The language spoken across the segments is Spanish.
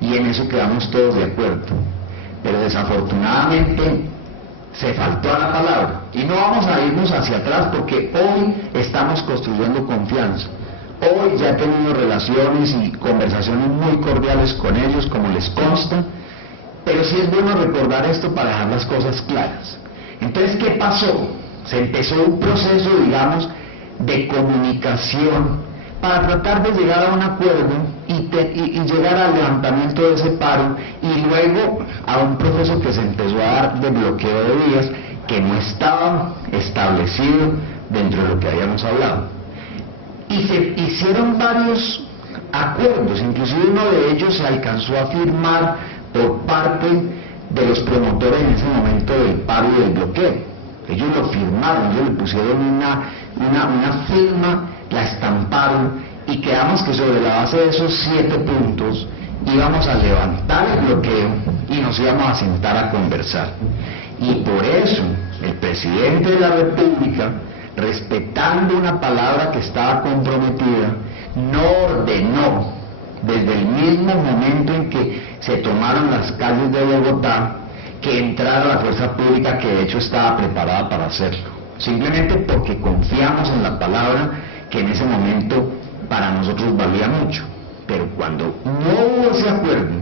y en eso quedamos todos de acuerdo. Pero desafortunadamente se faltó a la palabra, y no vamos a irnos hacia atrás porque hoy estamos construyendo confianza. Hoy ya he tenido relaciones y conversaciones muy cordiales con ellos, como les consta, pero sí es bueno recordar esto para dejar las cosas claras. Entonces, ¿qué pasó? Se empezó un proceso, digamos, de comunicación para tratar de llegar a un acuerdo y llegar al levantamiento de ese paro, y luego a un proceso que se empezó a dar de bloqueo de vías que no estaba establecido dentro de lo que habíamos hablado. Y se hicieron varios acuerdos, inclusive uno de ellos se alcanzó a firmar por parte de los promotores en ese momento del paro y del bloqueo. Ellos lo firmaron, ellos le pusieron una firma, la estamparon, y quedamos que sobre la base de esos 7 puntos íbamos a levantar el bloqueo y nos íbamos a sentar a conversar. Y por eso el presidente de la República, respetando una palabra que estaba comprometida, no ordenó, desde el mismo momento en que se tomaron las calles de Bogotá, que entrara la fuerza pública, que de hecho estaba preparada para hacerlo, simplemente porque confiamos en la palabra que en ese momento para nosotros valía mucho. Pero cuando no hubo ese acuerdo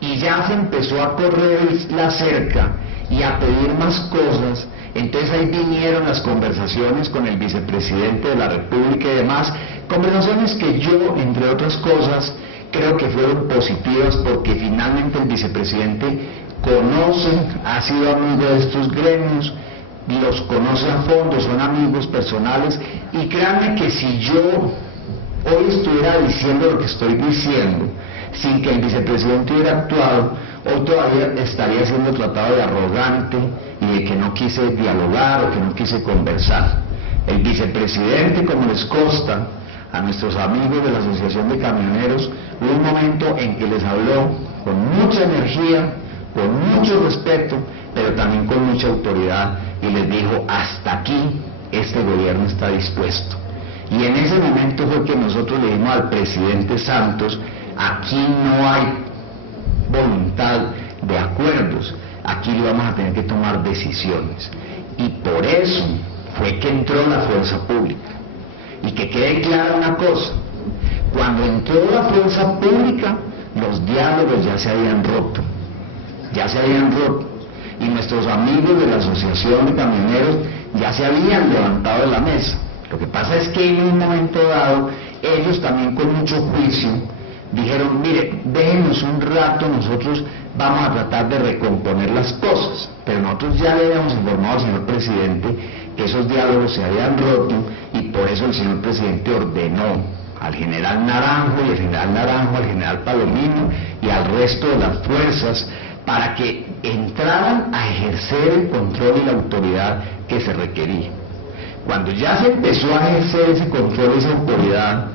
y ya se empezó a correr la cerca y a pedir más cosas, entonces ahí vinieron las conversaciones con el vicepresidente de la República y demás, conversaciones que yo, entre otras cosas, creo que fueron positivas, porque finalmente el vicepresidente conoce, ha sido amigo de estos gremios, los conoce a fondo, son amigos personales, y créanme que si yo hoy estuviera diciendo lo que estoy diciendo sin que el vicepresidente hubiera actuado, hoy todavía estaría siendo tratado de arrogante y de que no quise dialogar o que no quise conversar. El vicepresidente, como les consta a nuestros amigos de la Asociación de Camioneros, hubo un momento en que les habló con mucha energía, con mucho respeto, pero también con mucha autoridad, y les dijo: hasta aquí este gobierno está dispuesto. Y en ese momento fue que nosotros le dijimos al presidente Santos: aquí no hay voluntad de acuerdos, aquí vamos a tener que tomar decisiones. Y por eso fue que entró la fuerza pública. Y que quede clara una cosa: cuando entró la fuerza pública, los diálogos ya se habían roto, y nuestros amigos de la Asociación de Camioneros ya se habían levantado de la mesa. Lo que pasa es que en un momento dado, ellos también con mucho juicio dijeron: mire, déjenos un rato, nosotros vamos a tratar de recomponer las cosas. Pero nosotros ya le habíamos informado al señor presidente que esos diálogos se habían roto, y por eso el señor presidente ordenó al general Naranjo, y al general Palomino y al resto de las fuerzas para que entraran a ejercer el control y la autoridad que se requería. Cuando ya se empezó a ejercer ese control y esa autoridad,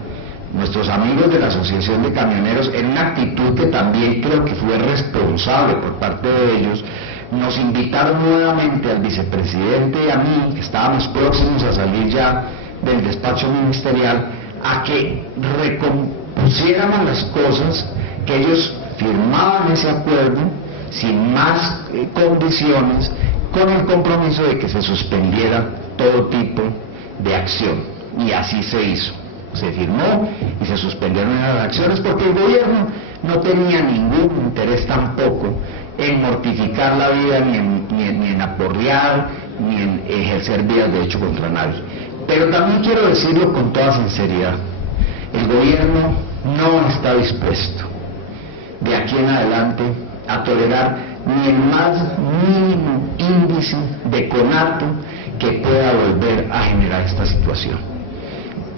nuestros amigos de la Asociación de Camioneros, en una actitud que también creo que fue responsable por parte de ellos, nos invitaron nuevamente al vicepresidente y a mí, que estábamos próximos a salir ya del despacho ministerial, a que recompusiéramos las cosas, que ellos firmaban ese acuerdo sin más condiciones, con el compromiso de que se suspendiera todo tipo de acción. Y así se hizo. Se firmó y se suspendieron las acciones, porque el gobierno no tenía ningún interés tampoco en mortificar la vida, ni en aporrear, ni en ejercer vías de hecho contra nadie. Pero también quiero decirlo con toda sinceridad: el gobierno no está dispuesto de aquí en adelante a tolerar ni el más mínimo índice de conato que pueda volver a generar esta situación.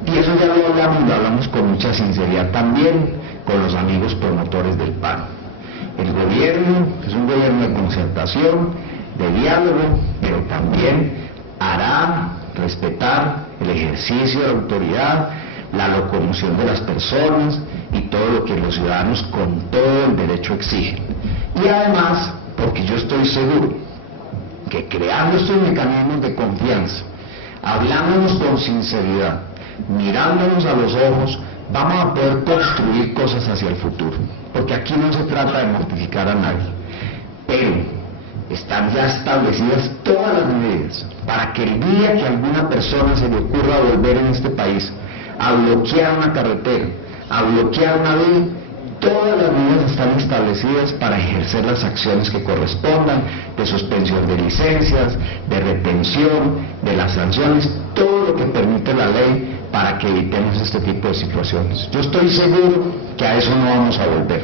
Y eso ya lo hablamos con mucha sinceridad también con los amigos promotores del paro. El gobierno es un gobierno de concertación, de diálogo, pero también hará respetar el ejercicio de la autoridad, la locomoción de las personas y todo lo que los ciudadanos con todo el derecho exigen. Y además, porque yo estoy seguro que creando estos mecanismos de confianza, hablándonos con sinceridad, mirándonos a los ojos, vamos a poder construir cosas hacia el futuro. porque aquí no se trata de mortificar a nadie, pero están ya establecidas todas las medidas para que el día que a alguna persona se le ocurra volver en este país a bloquear una carretera, a bloquear una vía, todas las medidas están establecidas para ejercer las acciones que correspondan, de suspensión de licencias, de retención, de las sanciones, todo lo que permite la ley para que evitemos este tipo de situaciones. Yo estoy seguro que a eso no vamos a volver.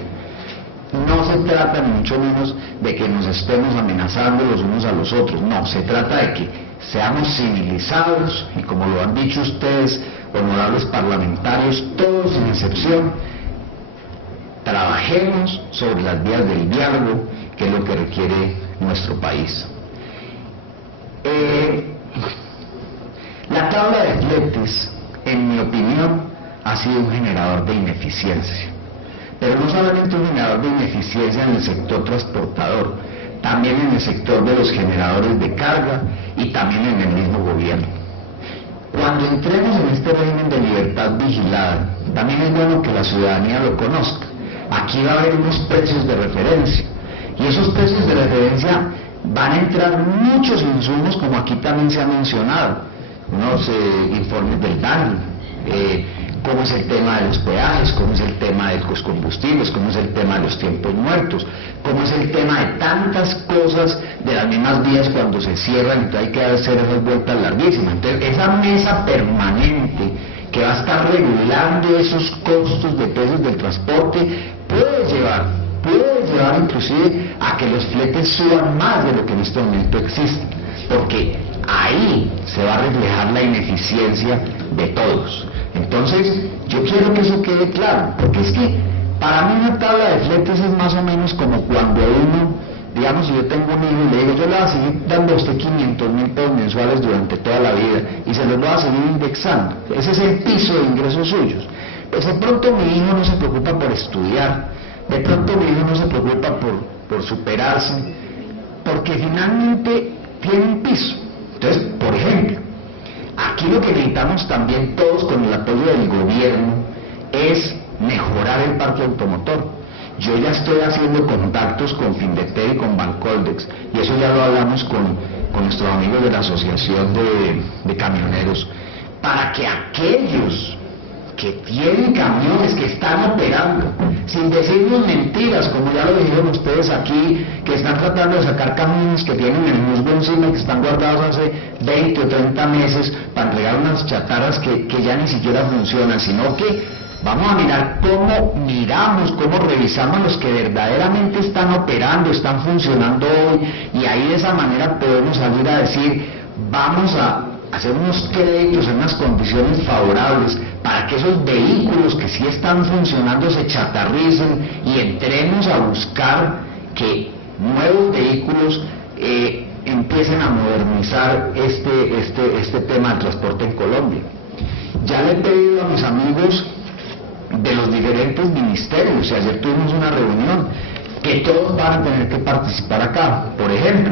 No se trata ni mucho menos de que nos estemos amenazando los unos a los otros, no, se trata de que seamos civilizados y, como lo han dicho ustedes, honorables parlamentarios, todos sin excepción, trabajemos sobre las vías del diálogo, que es lo que requiere nuestro país. La tabla de fletes, en mi opinión, ha sido un generador de ineficiencia, pero no solamente un generador de ineficiencia en el sector transportador, también en el sector de los generadores de carga y también en el mismo gobierno. Cuando entremos en este régimen de libertad vigilada, también es bueno que la ciudadanía lo conozca. Aquí va a haber unos precios de referencia, y esos precios de referencia van a entrar muchos insumos, como aquí también se ha mencionado, unos informes del DANI, cómo es el tema de los peajes, cómo es el tema de los combustibles, cómo es el tema de los tiempos muertos, cómo es el tema de tantas cosas de las mismas vías cuando se cierran, entonces hay que hacer esas vueltas larguísimas. Entonces esa mesa permanente que va a estar regulando esos costos de precios del transporte puede llevar inclusive a que los fletes suban más de lo que en este momento existe, porque ahí se va a reflejar la ineficiencia de todos. Entonces, yo quiero que eso quede claro, porque es que para mí una tabla de fletes es más o menos como cuando uno, digamos, si yo tengo un hijo y le digo, yo le voy a seguir dando a usted 500.000 pesos mensuales durante toda la vida y se los voy a seguir indexando. Ese es el piso de ingresos suyos. Pues de pronto mi hijo no se preocupa por estudiar, de pronto mi hijo no se preocupa por superarse, porque finalmente tiene un piso. Entonces, por ejemplo, aquí lo que necesitamos también todos con el apoyo del gobierno es mejorar el parque automotor. Yo ya estoy haciendo contactos con Findeter y con Bancoldex, y eso ya lo hablamos con nuestros amigos de la Asociación de Camioneros, para que aquellos que tienen camiones, que están operando, sin decirnos mentiras, como ya lo dijeron ustedes aquí, que están tratando de sacar camiones que tienen el musgo encima y que están guardados hace 20 o 30 meses para entregar unas chatarras que ya ni siquiera funcionan, sino que vamos a mirar cómo revisamos los que verdaderamente están operando, están funcionando hoy, y ahí de esa manera podemos salir a decir, vamos a hacer unos créditos en unas condiciones favorables para que esos vehículos que sí están funcionando se chatarricen y entremos a buscar que nuevos vehículos empiecen a modernizar este tema del transporte en Colombia. Ya le he pedido a mis amigos de los diferentes ministerios, y ayer tuvimos una reunión, que todos van a tener que participar acá. Por ejemplo,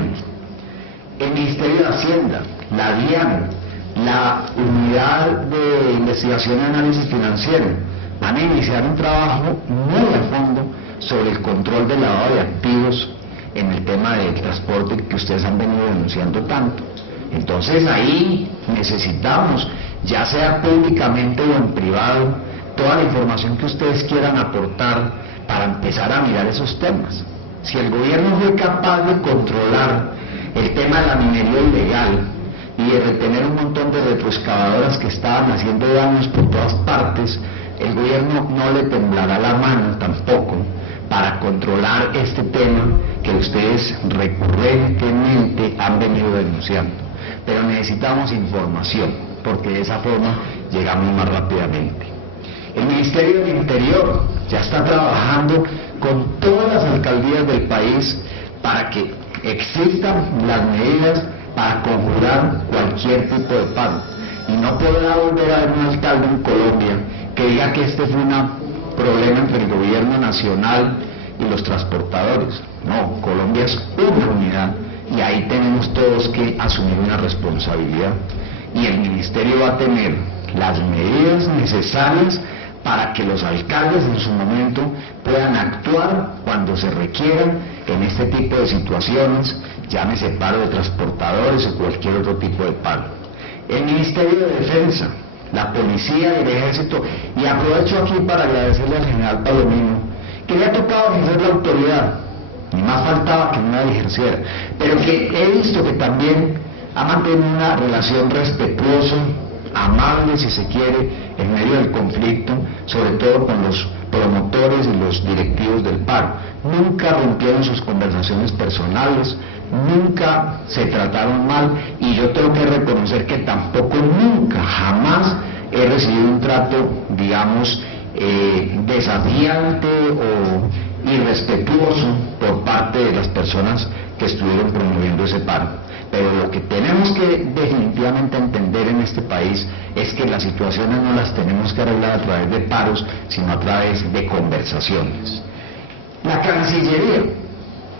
el Ministerio de Hacienda, la DIAN, la Unidad de Investigación y Análisis Financiero, van a iniciar un trabajo muy a fondo sobre el control del lavado de activos en el tema del transporte que ustedes han venido denunciando tanto. Entonces ahí necesitamos, ya sea públicamente o en privado, toda la información que ustedes quieran aportar para empezar a mirar esos temas. Si el gobierno fue capaz de controlar el tema de la minería ilegal y de retener un montón de retroexcavadoras que estaban haciendo daños por todas partes, el gobierno no le temblará la mano tampoco para controlar este tema que ustedes recurrentemente han venido denunciando. Pero necesitamos información, porque de esa forma llegamos más rápidamente. El Ministerio del Interior ya está trabajando con todas las alcaldías del país para que existan las medidas para conjurar cualquier tipo de paro. Y no podrá volver a haber un alcalde en Colombia que diga que este fue un problema entre el gobierno nacional y los transportadores. No, Colombia es una unidad y ahí tenemos todos que asumir una responsabilidad. Y el Ministerio va a tener las medidas necesarias para que los alcaldes en su momento puedan actuar cuando se requieran en este tipo de situaciones, llámese paro de transportadores o cualquier otro tipo de paro. El Ministerio de Defensa, la Policía y el Ejército, y aprovecho aquí para agradecerle al general Palomino, que le ha tocado ejercer la autoridad, ni más faltaba que no la ejerciera, pero que he visto que también ha mantenido una relación respetuosa, amable si se quiere, en medio del conflicto, sobre todo con los promotores y los directivos del paro. Nunca rompieron sus conversaciones personales, nunca se trataron mal, y yo tengo que reconocer que tampoco nunca, jamás he recibido un trato, digamos, desafiante o irrespetuoso por parte de las personas que estuvieron promoviendo ese paro. Pero lo que tenemos que definitivamente entender en este país es que las situaciones no las tenemos que arreglar a través de paros, sino a través de conversaciones. La Cancillería.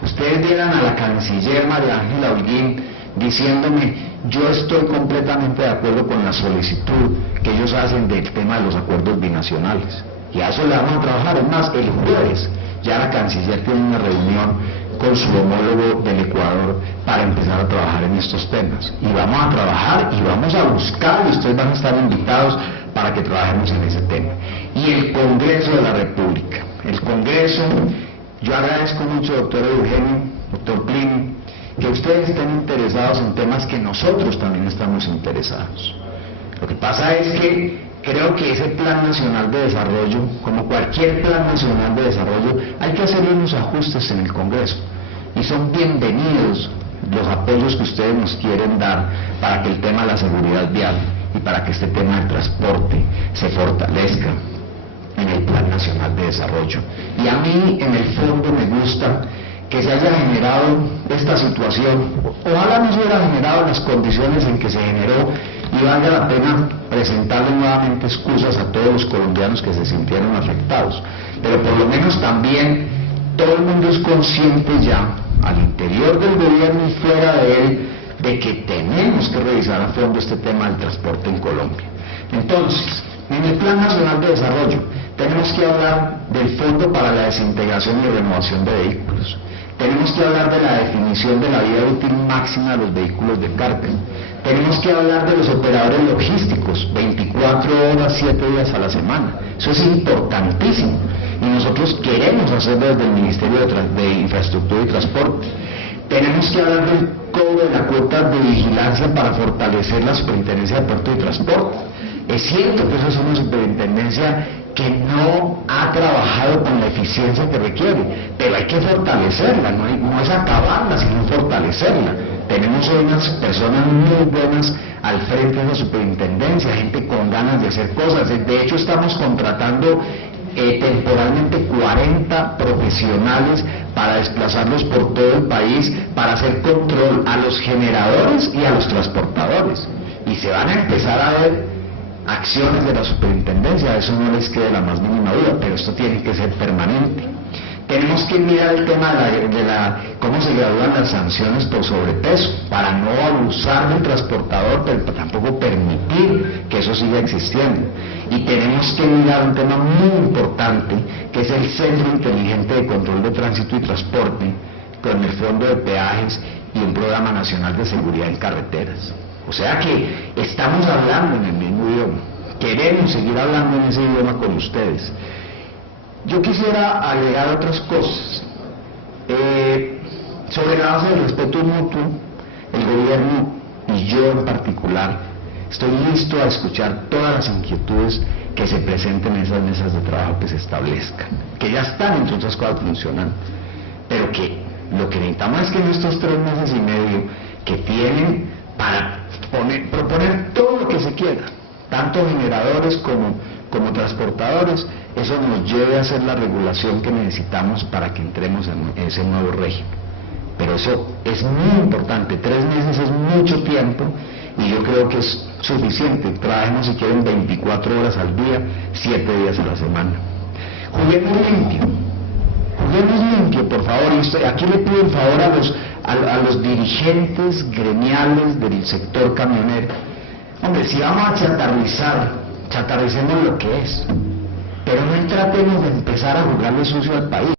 Ustedes vieran a la canciller María Ángela Holguín diciéndome: yo estoy completamente de acuerdo con la solicitud que ellos hacen del tema de los acuerdos binacionales. Y a eso le vamos a trabajar. Es más, el jueves ya la canciller tiene una reunión con su homólogo del Ecuador para empezar a trabajar en estos temas. Y vamos a trabajar y vamos a buscar, y ustedes van a estar invitados para que trabajemos en ese tema. Y el Congreso de la República. El Congreso, yo agradezco mucho, doctor Eugenio, doctor Plinio, que ustedes estén interesados en temas que nosotros también estamos interesados. Lo que pasa es que creo que ese Plan Nacional de Desarrollo, como cualquier Plan Nacional de Desarrollo, hay que hacerle unos ajustes en el Congreso. Y son bienvenidos los apoyos que ustedes nos quieren dar para que el tema de la seguridad vial y para que este tema del transporte se fortalezca en el Plan Nacional de Desarrollo. Y a mí, en el fondo, me gusta que se haya generado esta situación. Ojalá no se hubiera generado las condiciones en que se generó, y valga la pena presentarle nuevamente excusas a todos los colombianos que se sintieron afectados, pero por lo menos también todo el mundo es consciente ya, al interior del gobierno y fuera de él, de que tenemos que revisar a fondo este tema del transporte en Colombia. Entonces, en el Plan Nacional de Desarrollo tenemos que hablar del Fondo para la Desintegración y Renovación de Vehículos. Tenemos que hablar de la definición de la vida útil máxima de los vehículos de carga. Tenemos que hablar de los operadores logísticos, 24 horas, 7 días a la semana. Eso es importantísimo. Y nosotros queremos hacerlo desde el Ministerio de Infraestructura y Transporte. Tenemos que hablar del cobro de la cuota de vigilancia para fortalecer la Superintendencia de Puerto y Transporte. Es cierto que eso es una superintendencia que no ha trabajado con la eficiencia que requiere, pero hay que fortalecerla, no es acabarla, sino fortalecerla. Tenemos hoy unas personas muy buenas al frente de la superintendencia, gente con ganas de hacer cosas. De hecho, estamos contratando temporalmente 40 profesionales para desplazarlos por todo el país para hacer control a los generadores y a los transportadores. Y se van a empezar a ver acciones de la superintendencia, eso no les quede la más mínima duda, pero esto tiene que ser permanente. Tenemos que mirar el tema de cómo se gradúan las sanciones por sobrepeso, para no abusar del transportador, pero tampoco permitir que eso siga existiendo. Y tenemos que mirar un tema muy importante, que es el Centro Inteligente de Control de Tránsito y Transporte, con el Fondo de Peajes y un Programa Nacional de Seguridad en Carreteras. O sea que estamos hablando en el mismo idioma, queremos seguir hablando en ese idioma con ustedes. Yo quisiera agregar otras cosas. Sobre la base del respeto mutuo, el gobierno y yo en particular estoy listo a escuchar todas las inquietudes que se presenten en esas mesas de trabajo que se establezcan, que ya están, entre otras cosas, funcionando, pero que lo que necesitamos es que en estos 3 meses y medio que tienen para proponer todo lo que se quiera, tanto generadores como transportadores, eso nos lleve a hacer la regulación que necesitamos para que entremos en ese nuevo régimen. Pero eso es muy importante, 3 meses es mucho tiempo y yo creo que es suficiente. Trabajemos si quieren 24 horas al día, 7 días a la semana. Juguemos limpio, por favor. Y aquí le pido un favor a los dirigentes gremiales del sector camionero. Hombre, si vamos a chatarrizar, chatarricemos lo que es. pero no tratemos de empezar a jugarle sucio al país.